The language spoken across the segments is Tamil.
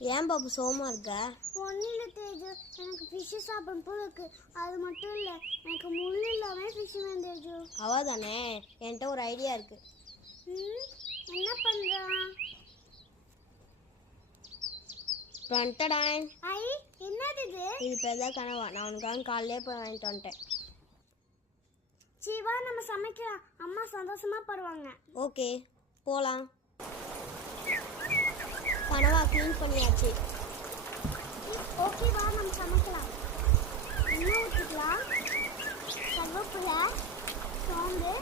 ஏன் பாப்பு சோமா இருக்க? ஒன்றும் இல்லை தேஜு, எனக்கு ஃபிஷ்ஷு சாப்பிடும் போல இருக்கு. அது மட்டும் இல்லை, எனக்கு முள் இல்லாமல் ஃபிஷ் வேணும் தேஜு. அவ தானே, என்கிட்ட ஒரு ஐடியா இருக்கு. என்ன பண்ணுறான்? ஐ என்னது இது? இது பேர் தான் கனவா. நான் உனக்காக காலையிலே போய் வாங்கிட்டு வந்துட்டேன். சிவா, நம்ம சமைக்கலாம். அம்மா சந்தோஷமா படுவாங்க. ஓகே, போகலாம். கனவா க்ளீன் பண்ணியாச்சு. ஓகே, வா நம்ம சமைக்கலாம். எண்ணெய் ஊற்றிக்கலாம். கருவேப்பிலை, சோம்பு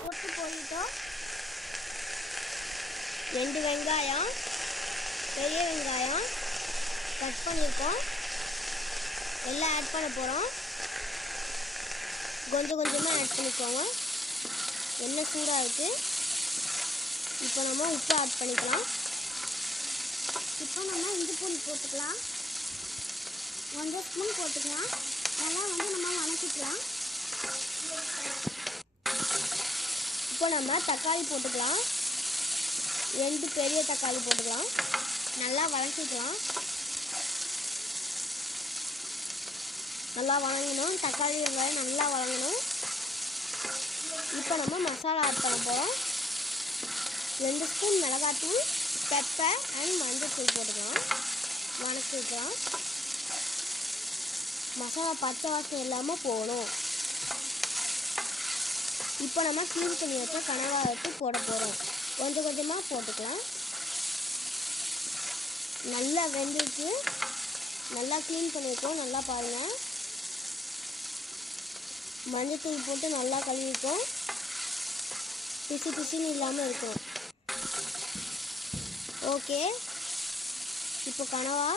போட்டு போயிட்டோம். 2 வெங்காயம், பெரிய வெங்காயம் கட் பண்ணியிருக்கோம். எல்லாம் ஆட் பண்ண போகிறோம். கொஞ்சம் கொஞ்சமாக ஆட் பண்ணிக்கோங்க. எண்ணெய் சூடாக இருக்குது. இப்போ நம்ம உப்பு ஆட் பண்ணிக்கலாம். இப்போ நம்ம இஞ்சி பூண்டு போட்டுக்கலாம். 1 ஸ்பூன் போட்டுக்கலாம். அதெல்லாம் நம்ம வணக்கிக்கலாம். இப்போ நம்ம தக்காளி போட்டுக்கலாம். 2 பெரிய தக்காளி போட்டுக்கலாம். நல்லா வதக்கிக்கலாம். நல்லா வதங்கணும். தக்காளி வெங்காயம் நல்லா வதங்கணும். இப்போ நம்ம மசாலா ஆட் பண்ண போகிறோம். 2 ஸ்பூன் மிளகாத்தூள், பெப்பர் அண்ட் மஞ்சள்தூள் போட்டுக்கலாம். வதக்கிக்கலாம். மசாலா பச்சை வாசனை இல்லாமல் போகணும். இப்போ நம்ம க்ளீன் பண்ணி வச்ச கனவா எடுத்து போட போகிறோம். கொஞ்சம் கொஞ்சமாக போட்டுக்கலாம். நல்லா வெந்துச்சு. நல்லா க்ளீன் பண்ணியிருக்கோம். நல்லா பாருங்கள். மஞ்சத்தூள் போட்டு நல்லா கழுவிக்கும். பிசு பிசுன்னு இல்லாமல் இருக்கும். ஓகே, இப்போ கனவா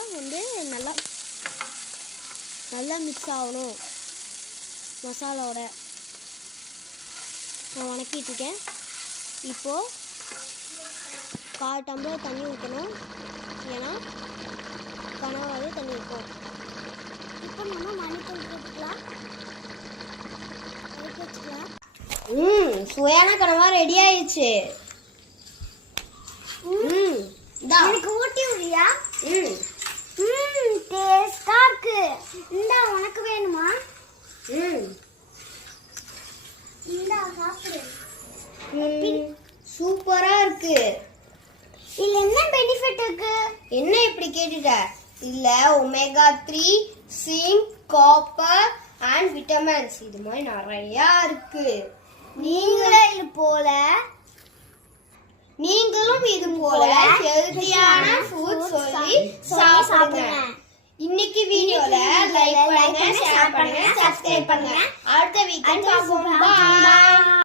நல்லா மிக்ஸ் ஆகணும் மசாலாவோட. நான் வணக்கிட்டுருக்கேன். இப்போது 1/4 டம்ளர் தண்ணி ஊற்றணும். ஏன்னா கனவாவே தண்ணி இருக்கும். இப்போ நம்ம மஞ்சத்தூள் போட்டுக்கலாம். சுவையான கனவா ரெடி ஆயிடுச்சு. எனக்கு ஊட்டி விடுறியா? டேஸ்டா இருக்கு. இந்தா, உனக்கு வேணுமா? இந்தா சாப்பிடு. சூப்பரா இருக்கு. இதுல என்ன பெனிஃபிட் இருக்கு? என்ன இப்படி கேட்டுட்ட? இல்ல omega 3, zinc, copper and vitamins இது மாதிரி நிறைய இருக்கு. நீங்களும் இது போல ஹெல்தியான ஃபுட் சொல்லி சாப்பிடுங்க. இன்னைக்கு வீடியோல லைக் பண்ணுங்க, ஷேர் பண்ணுங்க, சப்ஸ்கிரைப் பண்ணுங்க. அடுத்த வீக்கெண்ட் பார்ப்போம். பை.